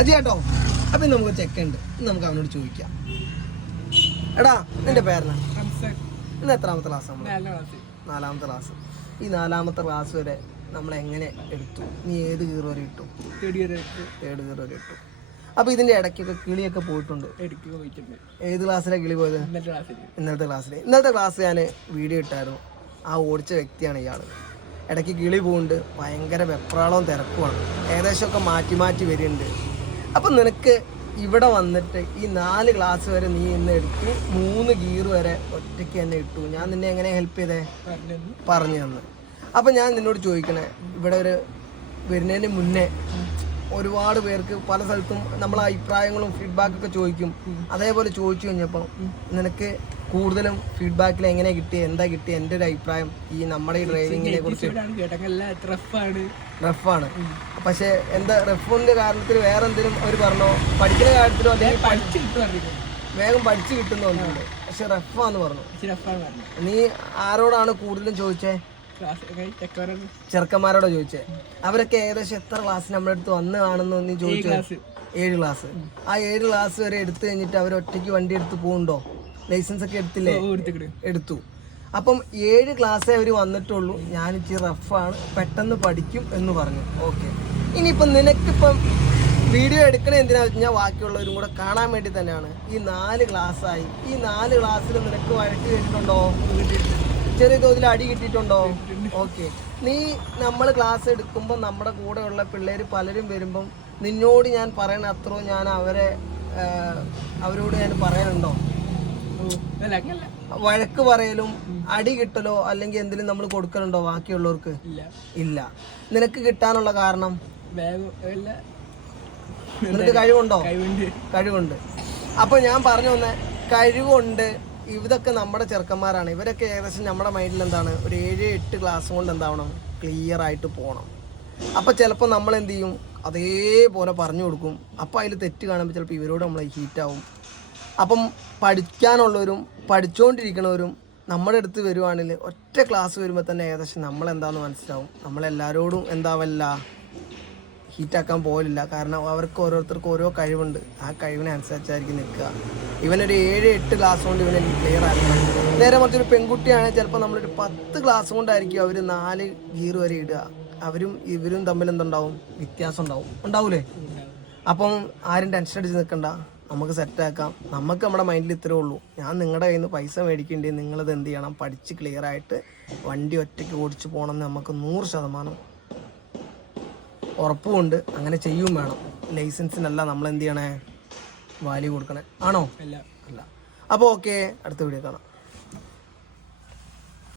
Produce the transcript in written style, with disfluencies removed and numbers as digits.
അജിയേട്ടോ, അപ്പം നമുക്ക് ചെക്കുണ്ട്. നമുക്ക് അവനോട് ചോദിക്കാം. എടാ, നിന്റെ പേരെന്നാ? ഇന്ന് എത്രാമത്തെ ക്ലാസ്? നാലാമത്തെ ക്ലാസ്. ഈ 4ാമത്തെ ക്ലാസ് വരെ നമ്മൾ എങ്ങനെ എടുത്തു? നീ ഏത് ഗിയർ വരെ ഇട്ടു? തേർഡ് ഗിയർ വരെ ഇട്ടു. അപ്പോൾ ഇതിൻ്റെ ഇടയ്ക്കൊക്കെ കിളിയൊക്കെ പോയിട്ടുണ്ട്. ഏത് ക്ലാസ്സിലാണ് കിളി പോയത്? ഇന്നലത്തെ ക്ലാസ്സിൽ ഞാൻ വീഡിയോ ഇട്ടായിരുന്നു. ആ ഓടിച്ച വ്യക്തിയാണ് ഇയാൾ. ഇടയ്ക്ക് കിളി പോകുന്നുണ്ട്, ഭയങ്കര വെപ്രാളവും തിരക്കുമാണ്, ഏകദേശമൊക്കെ മാറ്റി വരുന്നുണ്ട്. അപ്പം നിനക്ക് ഇവിടെ വന്നിട്ട് ഈ 4 ക്ലാസ് വരെ നീ ഇന്ന് എടുത്തു, 3 ഗിയർ വരെ ഒറ്റയ്ക്ക് തന്നെ ഇട്ടു. ഞാൻ നിന്നെ എങ്ങനെ ഹെൽപ്പ് ചെയ്തേ? പറഞ്ഞു തന്നു. അപ്പം ഞാൻ നിന്നോട് ചോദിക്കണേ, ഇവിടെ ഒരു വരുന്നതിന് മുന്നേ ഒരുപാട് പേർക്ക് പല സ്ഥലത്തും നമ്മളെ അഭിപ്രായങ്ങളും ഫീഡ്ബാക്കൊക്കെ ചോദിക്കും. അതേപോലെ ചോദിച്ചു കഴിഞ്ഞപ്പോൾ നിനക്ക് കൂടുതലും ഫീഡ്ബാക്കിൽ എങ്ങനെ കിട്ടിയ, എന്താ കിട്ടിയ? എൻ്റെ ഒരു അഭിപ്രായം ഈ നമ്മുടെ ഈ ഡ്രൈവിങ്ങിനെ കുറിച്ച് റഫാണ്. പക്ഷെ എന്താ റഫിന്റെ കാരണത്തിൽ വേറെ എന്തെങ്കിലും അവർ പറഞ്ഞോ? പഠിക്കുന്ന കാര്യത്തിലോ അല്ലെങ്കിൽ വേഗം പഠിച്ചു കിട്ടുന്നുണ്ട്, പക്ഷെ റഫാന്ന് പറഞ്ഞു. നീ ആരോടാണ് കൂടുതലും ചോദിച്ചേ? ചെറുക്കന്മാരോട് ചോദിച്ചേ. അവരൊക്കെ ഏകദേശം എത്ര ക്ലാസ് നമ്മുടെ അടുത്ത് വന്ന് കാണുന്നു നീ ചോദിച്ചു? 7 ക്ലാസ്. ആ 7 ക്ലാസ് വരെ എടുത്തു കഴിഞ്ഞിട്ട് അവർ ഒറ്റയ്ക്ക് വണ്ടി എടുത്ത് പോകുന്നുണ്ടോ? ലൈസൻസ് ഒക്കെ എടുത്തില്ലേ? എടുത്തു. അപ്പം 7 ക്ലാസ്സേ അവർ വന്നിട്ടുള്ളൂ. ഞാൻ ഇച്ചിരി റഫാണ്, പെട്ടെന്ന് പഠിക്കും എന്ന് പറഞ്ഞു. ഓക്കെ, ഇനിയിപ്പം നിനക്കിപ്പം വീഡിയോ എടുക്കണേ എന്തിനാ വെച്ച് കഴിഞ്ഞാൽ ബാക്കിയുള്ളവരും കൂടെ കാണാൻ വേണ്ടി തന്നെയാണ്. ഈ 4 ക്ലാസ്സായി. ഈ 4 ക്ലാസ്സിൽ നിനക്ക് വഴക്ക് കേട്ടിട്ടുണ്ടോ? ചെറിയ തോതിൽ അടി കിട്ടിയിട്ടുണ്ടോ? ഓക്കെ, നീ നമ്മൾ ക്ലാസ് എടുക്കുമ്പോൾ നമ്മുടെ കൂടെയുള്ള പിള്ളേർ പലരും വരുമ്പം നിന്നോട് ഞാൻ പറയണ അത്രയും ഞാൻ അവരോട് ഞാൻ പറയാനുണ്ടോ? വഴക്ക് പറയലും അടി കിട്ടലോ അല്ലെങ്കിൽ എന്തെങ്കിലും നമ്മൾ കൊടുക്കലുണ്ടോ ബാക്കിയുള്ളവർക്ക്? ഇല്ല. നിനക്ക് കിട്ടാനുള്ള കാരണം നിനക്ക് കഴിവുണ്ട്. അപ്പൊ ഞാൻ പറഞ്ഞു വന്ന കഴിവുണ്ട്. ഇതൊക്കെ നമ്മുടെ ചെറുക്കന്മാരാണ്. ഇവരൊക്കെ ഏകദേശം നമ്മുടെ മൈൻഡിൽ എന്താണ്, ഒരു 7-8 ക്ലാസ് കൊണ്ട് എന്താവണം, ക്ലിയർ ആയിട്ട് പോകണം. അപ്പം ചിലപ്പോൾ നമ്മൾ എന്ത് ചെയ്യും, അതേപോലെ പറഞ്ഞു കൊടുക്കും. അപ്പം അതിൽ തെറ്റ് കാണുമ്പോൾ ചിലപ്പോൾ ഇവരോട് നമ്മൾ ഹീറ്റാവും. അപ്പം പഠിക്കാനുള്ളവരും പഠിച്ചുകൊണ്ടിരിക്കണവരും നമ്മുടെ അടുത്ത് വരുവാണെങ്കിൽ ഒറ്റ ക്ലാസ് വരുമ്പോൾ തന്നെ ഏകദേശം നമ്മളെന്താണെന്ന് മനസ്സിലാവും. നമ്മളെല്ലാവരോടും എന്താവല്ല ഹീറ്റാക്കാൻ പോലില്ല. കാരണം അവർക്ക് ഓരോരുത്തർക്കും ഓരോ കഴിവുണ്ട്. ആ കഴിവിനനുസരിച്ചായിരിക്കും നിൽക്കുക. ഇവനൊരു 7-8 ക്ലാസ് കൊണ്ട് ഇവനെ ക്ലിയർ ആക്കണം. നേരെ മറിച്ചൊരു പെൺകുട്ടിയാണെങ്കിൽ ചിലപ്പോൾ നമ്മളൊരു 10 ക്ലാസ് കൊണ്ടായിരിക്കും അവർ 4 ഗിയർ വരെ ഇടുക. ഇവരും തമ്മിൽ എന്തുണ്ടാവും? വ്യത്യാസം ഉണ്ടാവൂലേ? അപ്പം ആരും ടെൻഷൻ അടിച്ച് നിൽക്കണ്ട, നമുക്ക് സെറ്റാക്കാം. നമുക്ക് നമ്മുടെ മൈൻഡിൽ ഇത്രേ ഉള്ളൂ. ഞാൻ നിങ്ങളുടെ കയ്യിൽ നിന്ന് പൈസ മേടിക്കേണ്ടി, നിങ്ങളത് എന്ത് ചെയ്യണം, പഠിച്ച് ക്ലിയർ ആയിട്ട് വണ്ടി ഒറ്റയ്ക്ക് ഓടിച്ച് പോകണമെന്ന് നമുക്ക് 100% ഉറപ്പുമുണ്ട്. അങ്ങനെ ചെയ്യും വേണം. ലൈസൻസിനല്ല നമ്മൾ എന്ത് ചെയ്യണേ, വാല്യൂ കൊടുക്കണേ. ആണോ? അല്ല. അപ്പോൾ ഓക്കെ, അടുത്ത വീഡിയോ കാണാം.